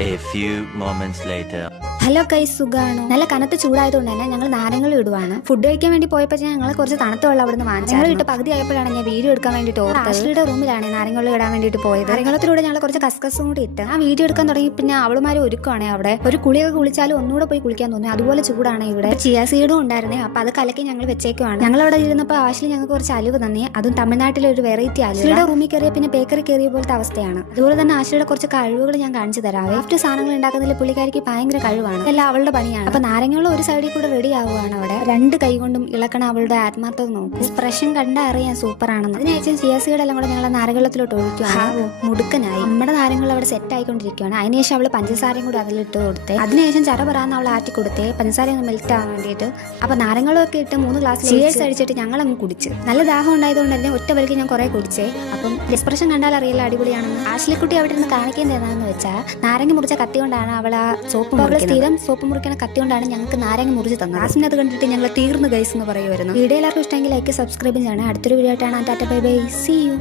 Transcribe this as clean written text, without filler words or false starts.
A few moments later. Hello guys, സുഖാണോ? നല്ല കനത്ത ചൂടായതുകൊണ്ട് തന്നെ ഞങ്ങൾ നാരങ്ങൾ ഇടുവാണ്. ഫുഡ് കഴിക്കാൻ വേണ്ടി പോയപ്പോൾ ഞങ്ങൾ കുറച്ച് തണുത്ത വെള്ളം അവിടെ നിന്ന് വാങ്ങിച്ചു. ഞങ്ങൾ ഇട്ട് പകുതി ആയപ്പോഴാണ് ഞാൻ വീഡിയോ എടുക്കാൻ വേണ്ടിയിട്ട് ആശ്ലിയുടെ റൂമിലാണ് നാരങ്ങൾ ഇടാൻ വേണ്ടിയിട്ട് പോയത്. നാരങ്ങളത്തിലൂടെ ഞങ്ങൾ കുറച്ച് കസ്കസും കൂടി ഇട്ട് ആ വീഡിയോ എടുക്കാൻ തുടങ്ങി. പിന്നെ അവളുമാരെ ഒരുക്കുവാണ്. അവിടെ ഒരു കുളിയൊക്കെ കുളിച്ചാലും ഒന്നുകൂടെ പോയി കുളിക്കാൻ തോന്നി. അതുപോലെ ചൂടാണ് ഇവിടെ. ചിയ സീഡും ഉണ്ടായിരുന്നേ. അപ്പൊ അത് കലക്കി ഞങ്ങൾ വെച്ചേക്കുവാണ്. ഞങ്ങൾ അവിടെ ഇരുന്നപ്പോൾ ആശ്ലി ഞങ്ങൾക്ക് കുറച്ച് അലുവ് തന്നി. അതും തമിഴ്നാട്ടിലെ ഒരു വെറൈറ്റി ആശ്ലിയുടെ റൂമിൽ കയറിയ പിന്നെ ബേക്കറി കയറിയ പോലത്തെ അവസ്ഥയാണ്. അതുപോലെ തന്നെ ആശ്ലിയുടെ കുറച്ച് കഴിവുകൾ ഞാൻ കാണിച്ചു തരാം. മറ്റു സാധനങ്ങൾ ഉണ്ടാക്കുന്നതിൽ പുള്ളിക്കാരിക്ക് ഭയങ്കര കഴിവാണ്. എല്ലാം അവളുടെ പണിയാണ്. അപ്പൊ നാരങ്ങളും ഒരു സൈഡിൽ കൂടെ റെഡി ആവുകയാണ്. അവിടെ രണ്ട് കൈ കൊണ്ടും ഇളക്കണ അവളുടെ ആത്മാർത്ഥത നോക്കും. എക്സ്പ്രഷൻ കണ്ടാ അറിയാൻ സൂപ്പർ ആണെന്ന്. അതിനുശേഷം ചിയാസികളെല്ലാം കൂടെ ഞങ്ങൾ നാരകത്തിലോട്ട് ഒഴിക്കുകയാണ്. മുടുക്കനായി നമ്മുടെ നാരങ്ങൾ അവിടെ സെറ്റ് ആയിക്കൊണ്ടിരിക്കുകയാണ്. അതിനുശേഷം അവള് പഞ്ചസാരയും കൂടി അതിലിട്ട് കൊടുത്തേ. അതിനുശേഷം ചറപറാന്ന് അവൾ ആറ്റി കൊടുത്തേ, പഞ്ചസാര ഒന്ന് മെൽറ്റ് ആവാൻ വേണ്ടിയിട്ട്. അപ്പൊ നാരങ്ങളൊക്കെ ഇട്ട് 3 ഗ്ലാസ് ചിയേഴ്സ് അടിച്ചിട്ട് ഞങ്ങൾ അങ്ങ് കുടിച്ച്. നല്ല ദാഹം ഉണ്ടായതുകൊണ്ട് തന്നെ ഒറ്റ വലിക്ക് ഞാൻ കുറെ കുടിച്ചേ. അപ്പം എക്സ്പ്രഷൻ കണ്ടാൽ അറിയില്ല അടിപൊളിയാണെന്ന്. ആശ്ലിക്കുട്ടി അവിടെ നിന്ന് കാണിക്കുന്നത് എന്താണെന്ന് വെച്ചാൽ നാരങ്ങ മുറിച്ച കത്തി കൊണ്ടാണ് അവൾ ആ സോപ്പ് സ്ഥിരം സോപ്പ് മുറിക്കണ കത്തി കൊണ്ടാണ് ഞങ്ങൾക്ക് നാരങ്ങ മുറിച്ച് തന്നത്. ആസിനെ അത് കണ്ടിട്ട് ഞങ്ങൾ തീർന്നു ഗൈസ് എന്ന് പറയുമായിരുന്നു. വീഡിയോ എല്ലാവർക്കും ഇഷ്ടമെങ്കിൽ ലൈക്ക് സബ്സ്ക്രൈബും ചെയ്യണം. അടുത്തൊരു വീഡിയോ ആയിട്ടാണ്. Tata bye bye, see U.